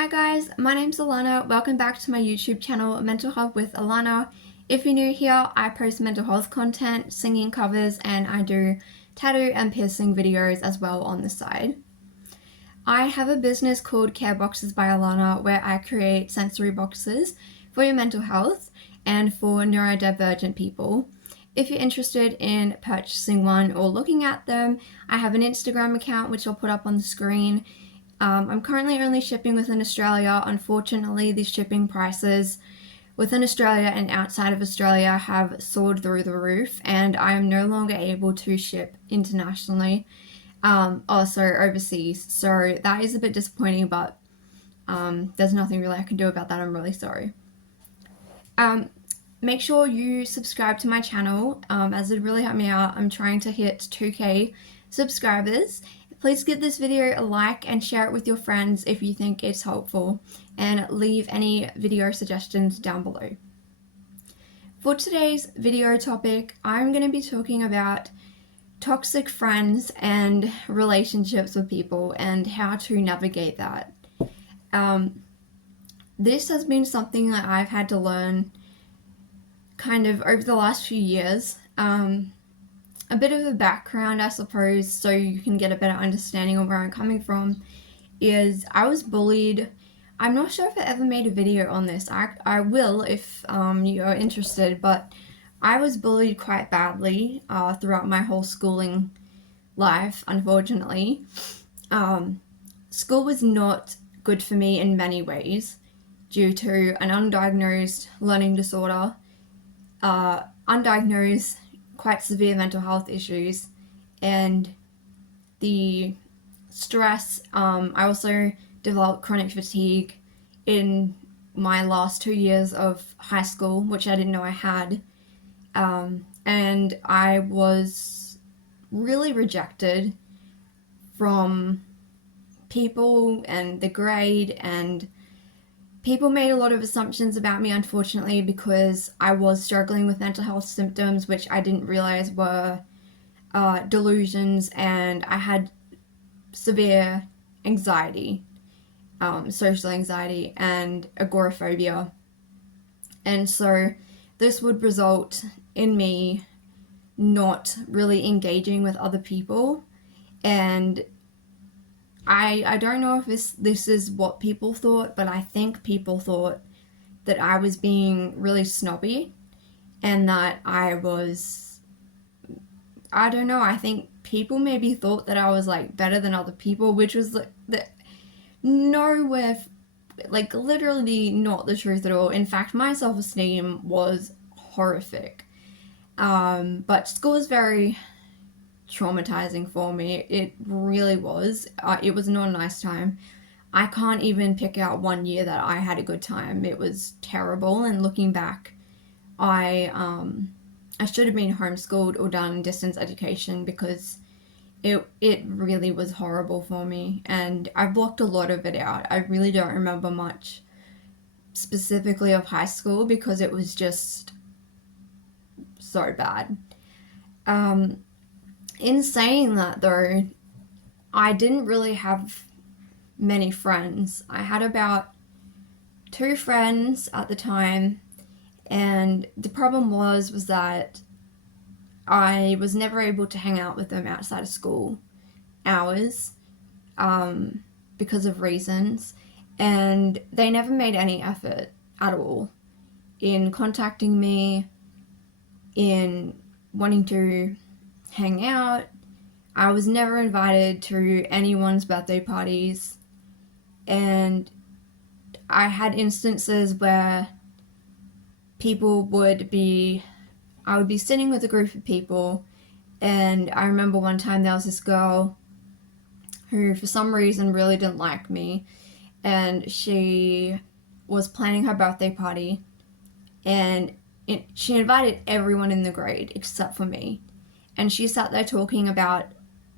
Hi guys, my name's Alana. Welcome back to my YouTube channel, Mental Health with Alana. If you're new here, I post mental health content, singing covers, and I do tattoo and piercing videos as well on the side. I have a business called Care Boxes by Alana where I create sensory boxes for your mental health and for neurodivergent people. If you're interested in purchasing one or looking at them, I have an Instagram account which I'll put up on the screen. I'm currently only shipping within Australia. Unfortunately, the shipping prices within Australia and outside of Australia have soared through the roof, and I am no longer able to ship internationally, also overseas. So that is a bit disappointing, but there's nothing really I can do about that. I'm really sorry. Make sure you subscribe to my channel, as it really helped me out. I'm trying to hit 2K subscribers. Please give this video a like and share it with your friends if you think it's helpful, and leave any video suggestions down below. For today's video topic, I'm going to be talking about toxic friends and relationships with people and how to navigate that. This has been something that I've had to learn kind of over the last few years. A bit of a background, I suppose, so you can get a better understanding of where I'm coming from, is I was bullied. I'm not sure if I ever made a video on this. I will if you are interested, but I was bullied quite badly throughout my whole schooling life, unfortunately. School was not good for me in many ways due to an undiagnosed learning disorder, undiagnosed quite severe mental health issues, and the stress. I also developed chronic fatigue in my last 2 years of high school, which I didn't know I had, and I was really rejected from people and the grade, and people made a lot of assumptions about me, unfortunately, because I was struggling with mental health symptoms, which I didn't realize were delusions, and I had severe anxiety, social anxiety, and agoraphobia. And so this would result in me not really engaging with other people, and I don't know if this is what people thought, but I think people thought that I was being really snobby and that I don't know, I think people maybe thought that I was like better than other people, which was nowhere, like literally not the truth at all. In fact, my self-esteem was horrific. But school was very traumatizing for me. It really was. It was not a nice time. I can't even pick out 1 year that I had a good time. It was terrible, and looking back, I should have been homeschooled or done distance education, because it really was horrible for me, and I blocked a lot of it out. I really don't remember much specifically of high school because it was just so bad. In saying that though, I didn't really have many friends. I had about 2 friends at the time, and the problem was that I was never able to hang out with them outside of school hours because of reasons, and they never made any effort at all in contacting me, in wanting to hang out. I was never invited to anyone's birthday parties, and I had instances where I would be sitting with a group of people, and I remember one time there was this girl who for some reason really didn't like me, and she was planning her birthday party, and she invited everyone in the grade except for me. And she sat there talking about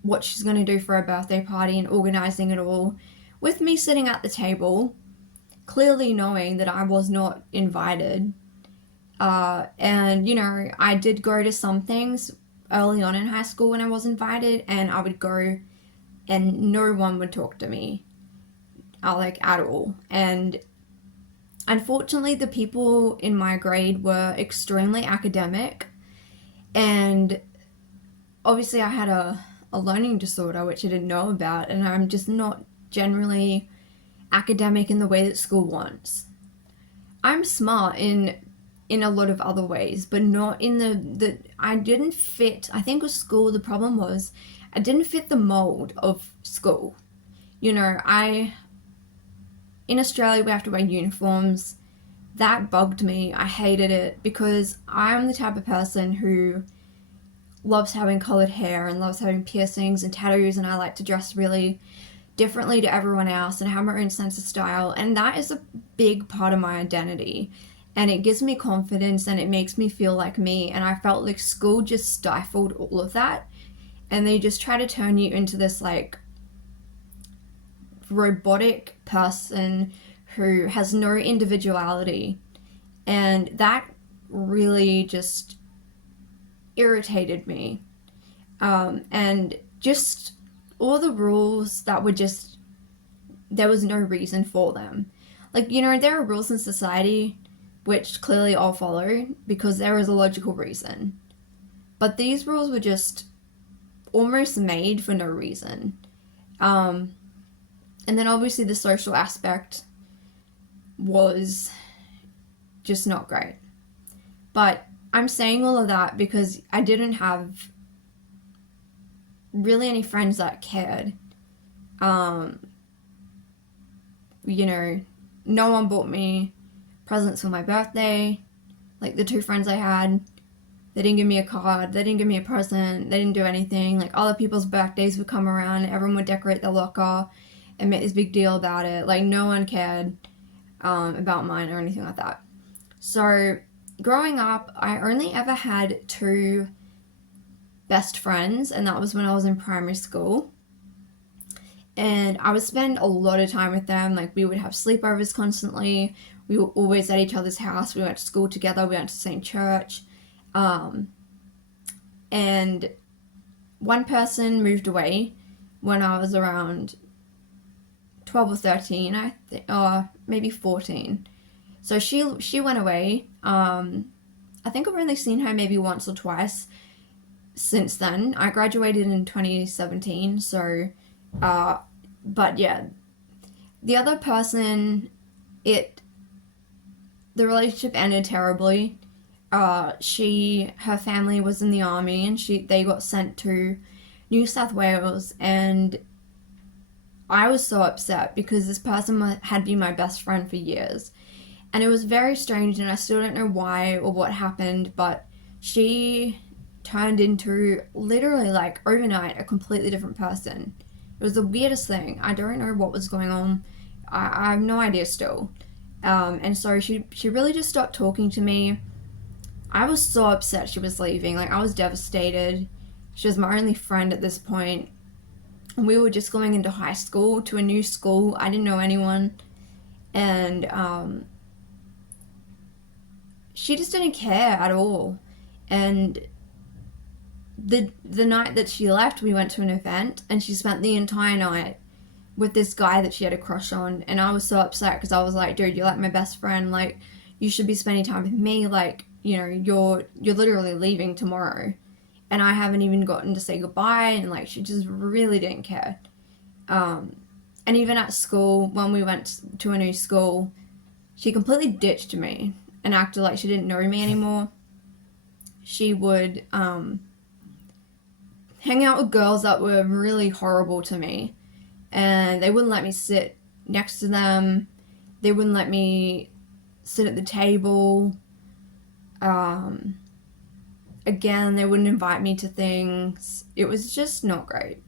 what she's going to do for her birthday party and organizing it all, with me sitting at the table, clearly knowing that I was not invited. And, you know, I did go to some things early on in high school when I was invited, and I would go and no one would talk to me. like at all. And unfortunately, the people in my grade were extremely academic, and obviously I had a learning disorder which I didn't know about, and I'm just not generally academic in the way that school wants. I'm smart in a lot of other ways, but not in the I didn't fit. I think with school the problem was I didn't fit the mold of school. You know, I in Australia we have to wear uniforms. That bugged me. I hated it because I'm the type of person who loves having colored hair and loves having piercings and tattoos, and I like to dress really differently to everyone else and have my own sense of style, and that is a big part of my identity, and it gives me confidence and it makes me feel like me. And I felt like school just stifled all of that, and they just try to turn you into this like robotic person who has no individuality, and that really just irritated me. And just all the rules that were just, there was no reason for them. Like, you know, there are rules in society which clearly all follow because there is a logical reason. But these rules were just almost made for no reason. And then obviously the social aspect was just not great. But I'm saying all of that because I didn't have really any friends that cared. You know, no one bought me presents for my birthday. Like the two friends I had, they didn't give me a card, they didn't give me a present, they didn't do anything. Like other people's birthdays would come around, everyone would decorate their locker and make this big deal about it. Like no one cared about mine or anything like that. So growing up, I only ever had two best friends, and that was when I was in primary school. And I would spend a lot of time with them. Like we would have sleepovers constantly. We were always at each other's house. We went to school together. We went to the same church. And one person moved away when I was around 12 or 13, I think, or maybe 14. So she went away. I think I've only seen her maybe once or twice since then. I graduated in 2017, so but yeah, the other person, the relationship ended terribly. Her family was in the army, and they got sent to New South Wales, and I was so upset because this person had been my best friend for years. And it was very strange, and I still don't know why or what happened, but she turned into literally like overnight a completely different person. It was the weirdest thing. I don't know what was going on. I have no idea still. And so she really just stopped talking to me. I was so upset she was leaving. Like, I was devastated. She was my only friend at this point. And we were just going into high school, to a new school. I didn't know anyone. And she just didn't care at all. And the night that she left, we went to an event, and she spent the entire night with this guy that she had a crush on. And I was so upset because I was like, dude, you're like my best friend. Like, you should be spending time with me. Like, you know, you're literally leaving tomorrow, and I haven't even gotten to say goodbye. And like, she just really didn't care. And even at school, when we went to a new school, she completely ditched me and acted like she didn't know me anymore. She would hang out with girls that were really horrible to me, and they wouldn't let me sit next to them. They wouldn't let me sit at the table. Again, they wouldn't invite me to things. It was just not great.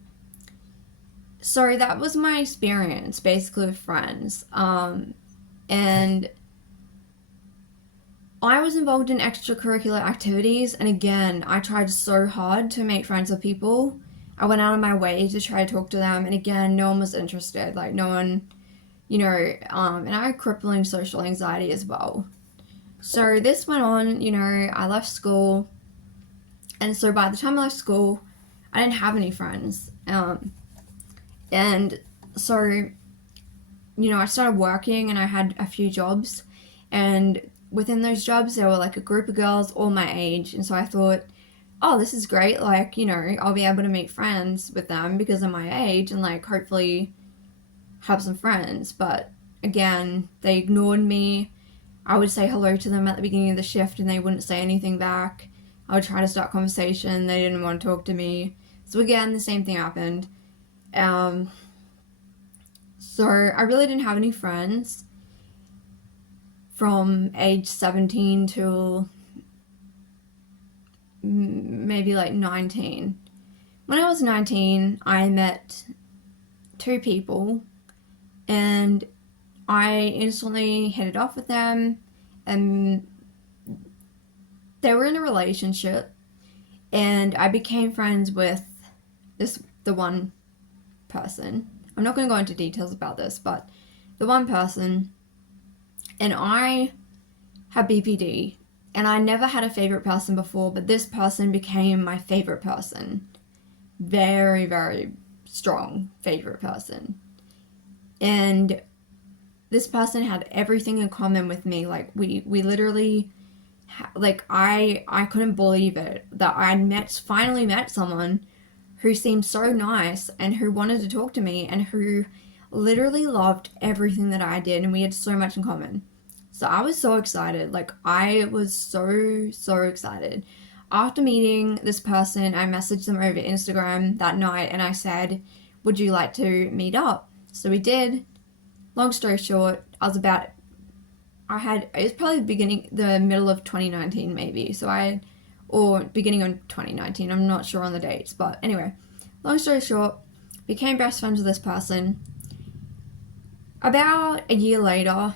So that was my experience basically with friends. And I was involved in extracurricular activities, and again, I tried so hard to make friends with people. I went out of my way to try to talk to them, and again, no one was interested. Like, no one, you know, and I had crippling social anxiety as well. So this went on, you know, I left school, and so by the time I left school, I didn't have any friends. And so I started working and I had a few jobs, and within those jobs there were like a group of girls all my age, and so I thought, oh, this is great, like, I'll be able to make friends with them because of my age and like hopefully have some friends. But again, they ignored me. I would say hello to them at the beginning of the shift and they wouldn't say anything back. I would try to start conversation, they didn't want to talk to me. So again, the same thing happened. um, so I really didn't have any friends from age 17 till maybe like 19. When I was 19, I met two people and I instantly hit it off with them, and they were in a relationship, and I became friends with the one person. I'm not going to go into details about this, but the one person, and I have BPD, and I never had a favorite person before, but this person became my favorite person. Very, very strong favorite person. And this person had everything in common with me. Like we literally, like I couldn't believe it that I finally met someone who seemed so nice and who wanted to talk to me and who literally loved everything that I did, and we had so much in common. So I was so excited. Like I was so excited. After meeting this person, I messaged them over Instagram that night and I said, "Would you like to meet up?" So we did. Long story short, it was probably the middle of 2019 maybe. Or beginning of 2019. I'm not sure on the dates, but anyway, long story short, became best friends with this person. About a year later,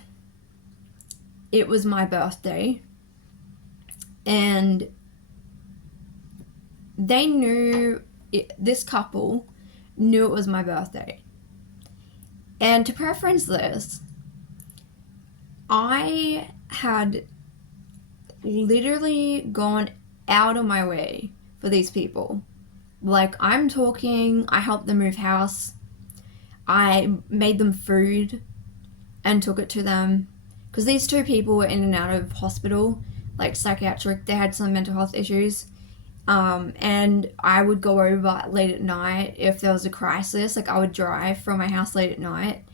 it was my birthday, and this couple knew it was my birthday. And to preference this, I had literally gone out of my way for these people. Like, I'm talking, I helped them move house, I made them food and took it to them. Because these two people were in and out of hospital, like psychiatric, they had some mental health issues. And I would go over late at night if there was a crisis. Like, I would drive from my house late at night.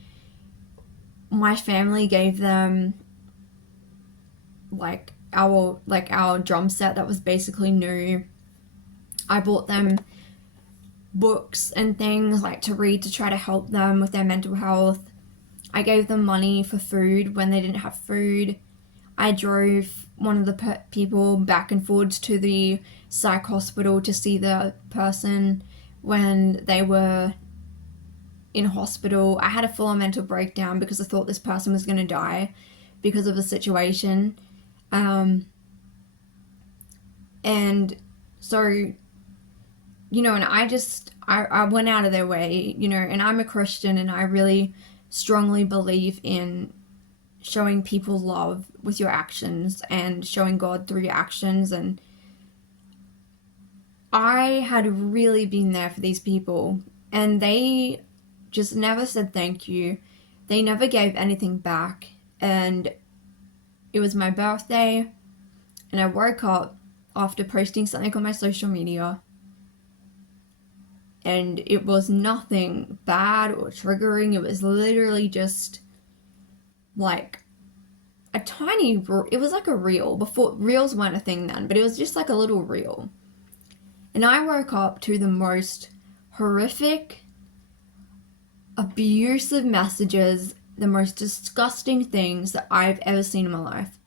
My family gave them our drum set that was basically new. I bought them books and things like to read to try to help them with their mental health. I gave them money for food when they didn't have food. I drove one of the people back and forwards to the psych hospital to see the person when they were in hospital. I had a full-on mental breakdown because I thought this person was going to die because of the situation. And so, and I went out of their way, and I'm a Christian and I really strongly believe in showing people love with your actions and showing God through your actions. And I had really been there for these people, and they just never said thank you. They never gave anything back. And it was my birthday, and I woke up after posting something on my social media, and it was nothing bad or triggering. It was literally just like it was like a reel. Before, reels weren't a thing then, but it was just like a little reel. And I woke up to the most horrific, abusive messages, the most disgusting things that I've ever seen in my life.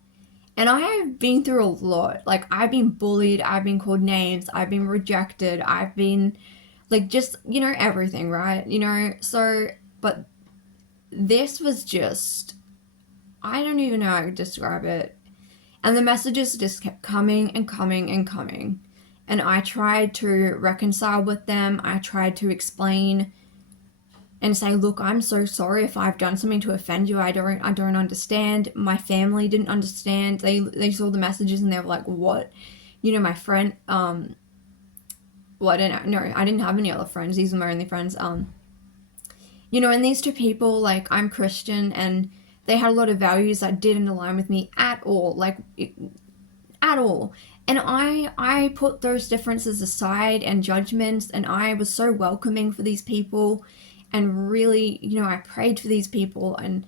And I have been through a lot. Like, I've been bullied, I've been called names, I've been rejected, I've been, like, just, everything, right? So, but this was just, I don't even know how to describe it. And the messages just kept coming and coming and coming. And I tried to reconcile with them. I tried to explain and say, look, I'm so sorry if I've done something to offend you. I don't understand. My family didn't understand. They saw the messages and they were like, what? My friend, I didn't have any other friends. These were my only friends. And these two people, like, I'm Christian, and they had a lot of values that didn't align with me at all, like, at all. And I put those differences aside and judgments, and I was so welcoming for these people, and really, I prayed for these people, and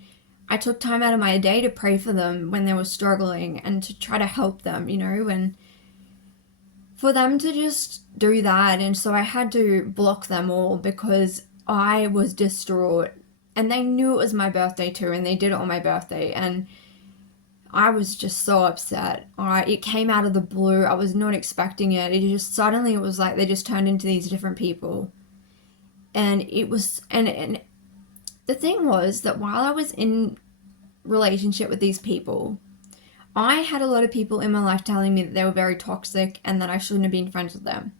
I took time out of my day to pray for them when they were struggling and to try to help them, and for them to just do that. And so I had to block them all because I was distraught. And they knew it was my birthday too, and they did it on my birthday. And I was just so upset. It came out of the blue. I was not expecting it. It was like they just turned into these different people. And it was, and the thing was that while I was in relationship with these people, I had a lot of people in my life telling me that they were very toxic and that I shouldn't have been friends with them.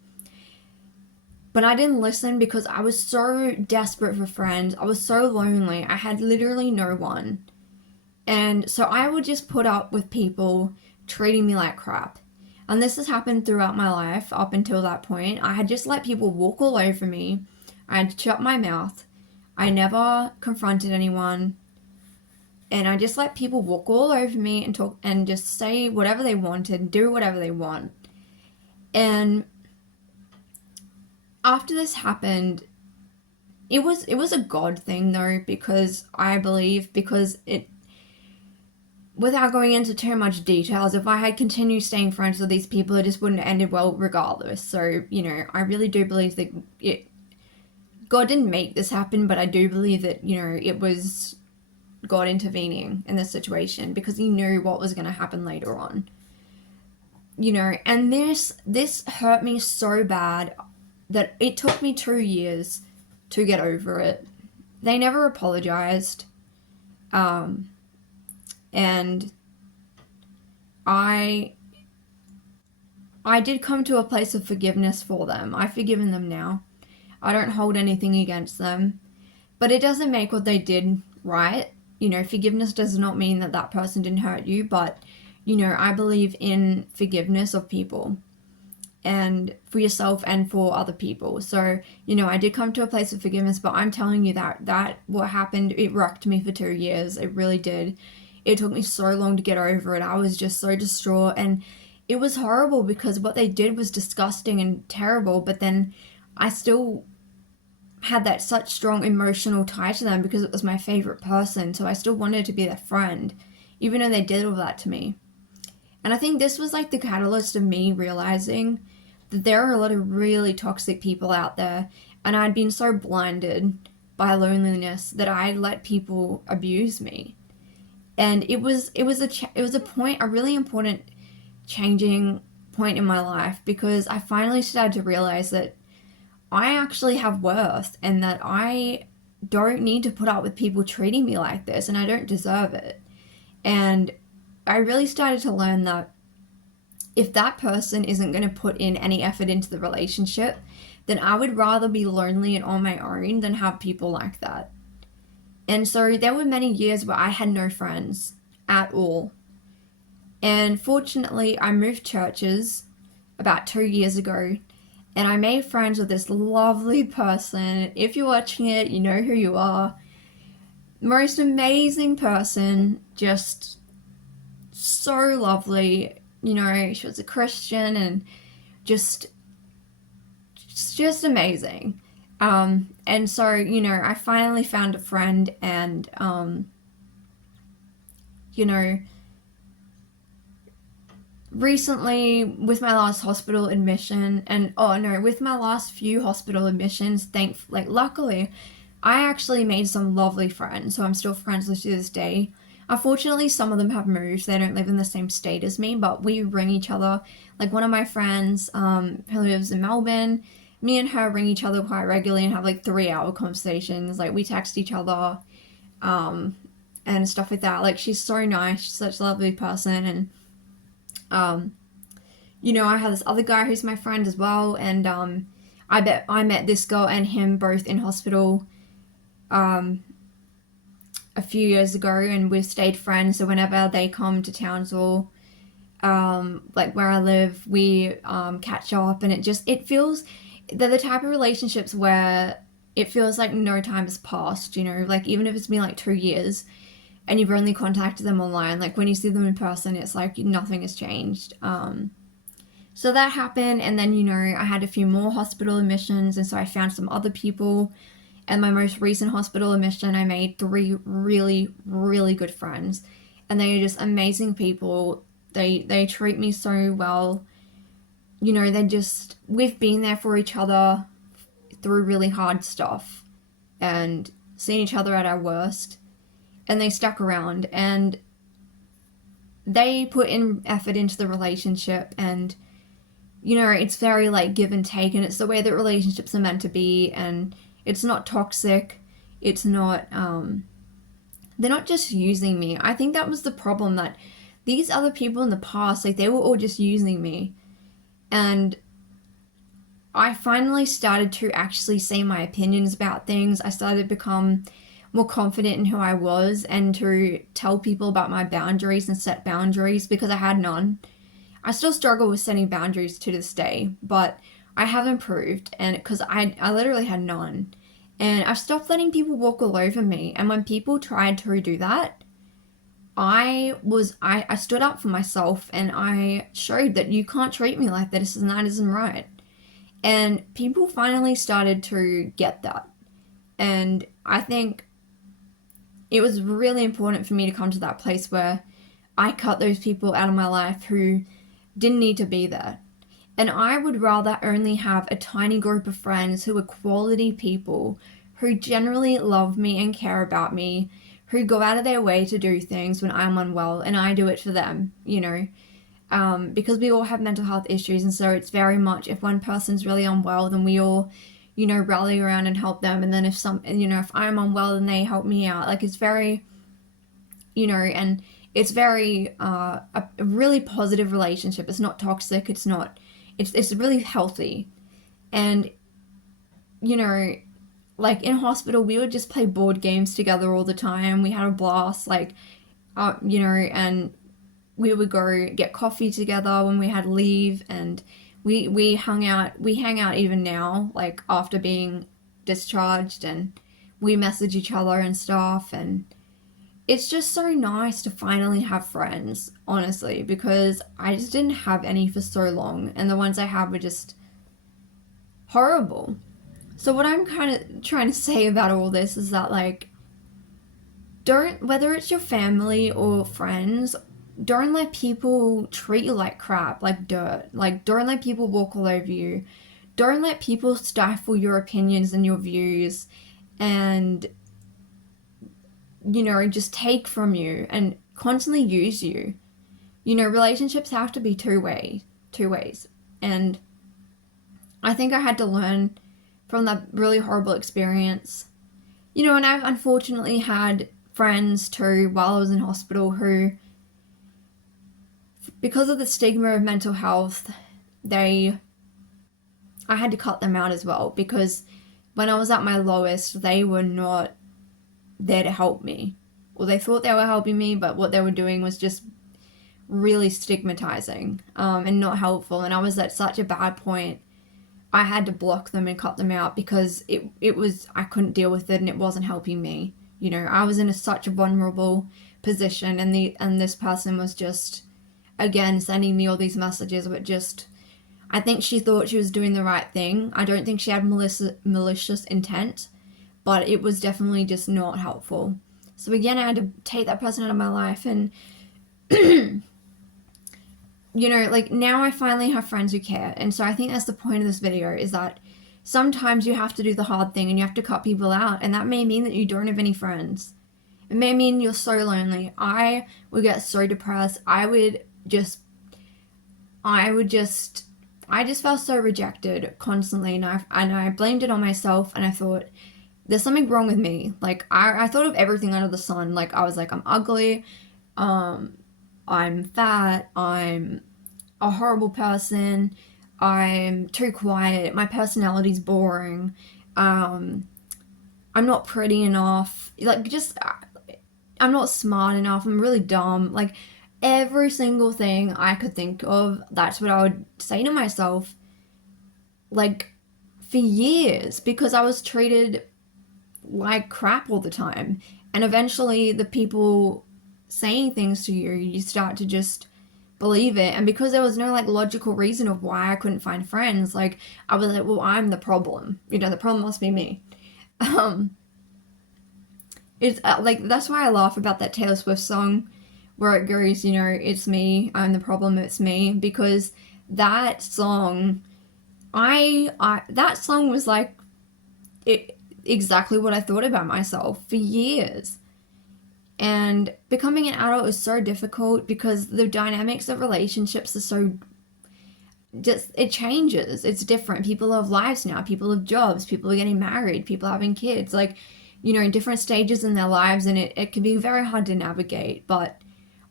But I didn't listen because I was so desperate for friends. I was so lonely. I had literally no one. And so I would just put up with people treating me like crap. And this has happened throughout my life up until that point. I had just let people walk all over me. I had shut my mouth. I never confronted anyone. And I just let people walk all over me and talk and just say whatever they wanted, do whatever they want. And after this happened, it was a God thing though, because I believe, because it, without going into too much details, if I had continued staying friends with these people, it just wouldn't have ended well regardless. So, I really do believe that God didn't make this happen, but I do believe that, it was God intervening in this situation because he knew what was going to happen later on. And this hurt me so bad that it took me 2 years to get over it. They never apologized. And I did come to a place of forgiveness for them. I've forgiven them now. I don't hold anything against them. But it doesn't make what they did right. Forgiveness does not mean that that person didn't hurt you, but, I believe in forgiveness of people and for yourself and for other people. So, I did come to a place of forgiveness, but I'm telling you that what happened, it wrecked me for 2 years. It really did. It took me so long to get over it. I was just so distraught, and it was horrible because what they did was disgusting and terrible, but then I still had that such strong emotional tie to them because it was my favorite person, so I still wanted to be their friend, even though they did all that to me. And I think this was like the catalyst of me realizing that there are a lot of really toxic people out there, and I'd been so blinded by loneliness that I let people abuse me. And it was a point, a really important changing point in my life, because I finally started to realize that I actually have worth and that I don't need to put up with people treating me like this, and I don't deserve it. And I really started to learn that if that person isn't going to put in any effort into the relationship, then I would rather be lonely and on my own than have people like that. And so there were many years where I had no friends at all. And fortunately, I moved churches about 2 years ago, and I made friends with this lovely person. If you're watching it, you know who you are. Most amazing person, just so lovely. She was a Christian and just amazing. And so, I finally found a friend, and, recently with my last hospital admission, with my last few hospital admissions, luckily, I actually made some lovely friends who I'm still friends with to this day. Unfortunately, some of them have moved. They don't live in the same state as me, but we ring each other. Like one of my friends who lives in Melbourne, me and her ring each other quite regularly and have 3-hour conversations. We text each other and stuff like that. She's so nice. She's such a lovely person. And, I have this other guy who's my friend as well. And I met this girl and him both in hospital a few years ago, and we've stayed friends. So whenever they come to Townsville, where I live, we catch up, and it feels... They're the type of relationships where it feels like no time has passed, you know, like even if it's been like 2 years and you've only contacted them online, like when you see them in person, it's like nothing has changed. So that happened, and then, you know, I had a few more hospital admissions, and so I found some other people. And my most recent hospital admission, I made 3 really good friends, and they are just amazing people. They treat me so well. You know, we've been there for each other through really hard stuff and seen each other at our worst, and they stuck around and they put in effort into the relationship. And you know, it's very like give and take, and it's the way that relationships are meant to be, and it's not toxic. It's not they're not just using me. I think that was the problem, that these other people in the past, like, they were all just using me. And I finally started to actually say my opinions about things. I started to become more confident in who I was, and to tell people about my boundaries and set boundaries, because I had none. I still struggle with setting boundaries to this day, but I have improved, and because I literally had none. And I've stopped letting people walk all over me. And when people tried to do that, I stood up for myself, and I showed that you can't treat me like this, and that isn't right. And people finally started to get that. And I think it was really important for me to come to that place where I cut those people out of my life who didn't need to be there. And I would rather only have a tiny group of friends who are quality people, who generally love me and care about me, who go out of their way to do things when I'm unwell, and I do it for them, you know. Because we all have mental health issues, and so it's very much, if one person's really unwell, then we all, you know, rally around and help them. And then if I'm unwell, then they help me out. Like, it's very, you know, and it's very a really positive relationship. It's not toxic. It's really healthy. And you know, like in hospital, we would just play board games together all the time. We had a blast, like, you know, and we would go get coffee together when we had leave, and we hung out. We hang out even now, like after being discharged, and we message each other and stuff. And it's just so nice to finally have friends, honestly, because I just didn't have any for so long, and the ones I had were just horrible. So what I'm kind of trying to say about all this is that, like, don't, whether it's your family or friends, don't let people treat you like crap, like dirt. Like, don't let people walk all over you. Don't let people stifle your opinions and your views, and, you know, just take from you and constantly use you. You know, relationships have to be two ways. And I think I had to learn from that really horrible experience. You know, and I've unfortunately had friends too while I was in hospital who, because of the stigma of mental health, I had to cut them out as well, because when I was at my lowest, they were not there to help me. Well, they thought they were helping me, but what they were doing was just really stigmatizing, and not helpful. And I was at such a bad point, I had to block them and cut them out, because it was, I couldn't deal with it, and it wasn't helping me. You know, I was in such a vulnerable position, and this person was just, again, sending me all these messages, but just, I think she thought she was doing the right thing. I don't think she had malicious intent, but it was definitely just not helpful. So again, I had to take that person out of my life. And you know, like, now I finally have friends who care. And so I think that's the point of this video, is that sometimes you have to do the hard thing and you have to cut people out, and that may mean that you don't have any friends. It may mean you're so lonely. I would get so depressed. I just felt so rejected constantly, and I blamed it on myself, and I thought, there's something wrong with me. Like, I thought of everything under the sun. Like, I was like, I'm ugly, I'm fat, I'm a horrible person, I'm too quiet, my personality's boring, I'm not pretty enough, like, just, I'm not smart enough, I'm really dumb. Like, every single thing I could think of, that's what I would say to myself, like, for years because I was treated like crap all the time. And eventually, the people saying things to you, you start to just believe it. And because there was no like logical reason of why I couldn't find friends, like I was like, well, I'm the problem. You know, the problem must be me. Um, it's like that's why I laugh about that Taylor Swift song where it goes, you know, it's me, I'm the problem, it's me, because that song, I that song was like it, exactly what I thought about myself for years. And becoming an adult is so difficult because the dynamics of relationships are so just it changes. It's different. People have lives now, people have jobs, people are getting married, people are having kids, like, you know, in different stages in their lives, and it can be very hard to navigate. But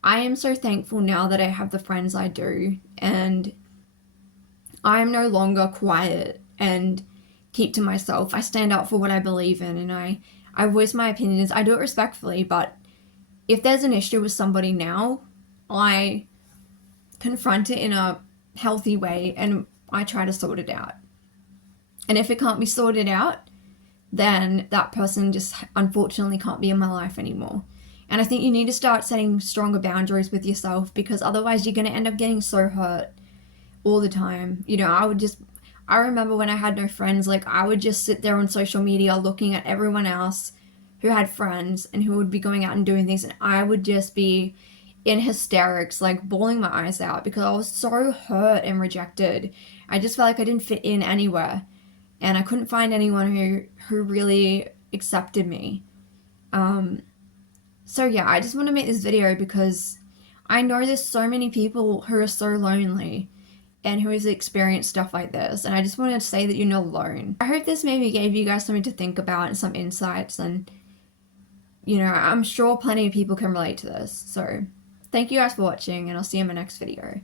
I am so thankful now that I have the friends I do, and I'm no longer quiet and keep to myself. I stand up for what I believe in, and I voice my opinions. I do it respectfully, but if there's an issue with somebody now, I confront it in a healthy way and I try to sort it out. And if it can't be sorted out, then that person just unfortunately can't be in my life anymore. And I think you need to start setting stronger boundaries with yourself, because otherwise you're going to end up getting so hurt all the time. You know, I remember when I had no friends, like I would just sit there on social media looking at everyone else who had friends and who would be going out and doing things, and I would just be in hysterics, like bawling my eyes out because I was so hurt and rejected. I just felt like I didn't fit in anywhere, and I couldn't find anyone who really accepted me. So yeah, I just want to make this video because I know there's so many people who are so lonely and who has experienced stuff like this, and I just wanted to say that you're not alone. I hope this maybe gave you guys something to think about and some insights, and you know, I'm sure plenty of people can relate to this. So thank you guys for watching, and I'll see you in my next video.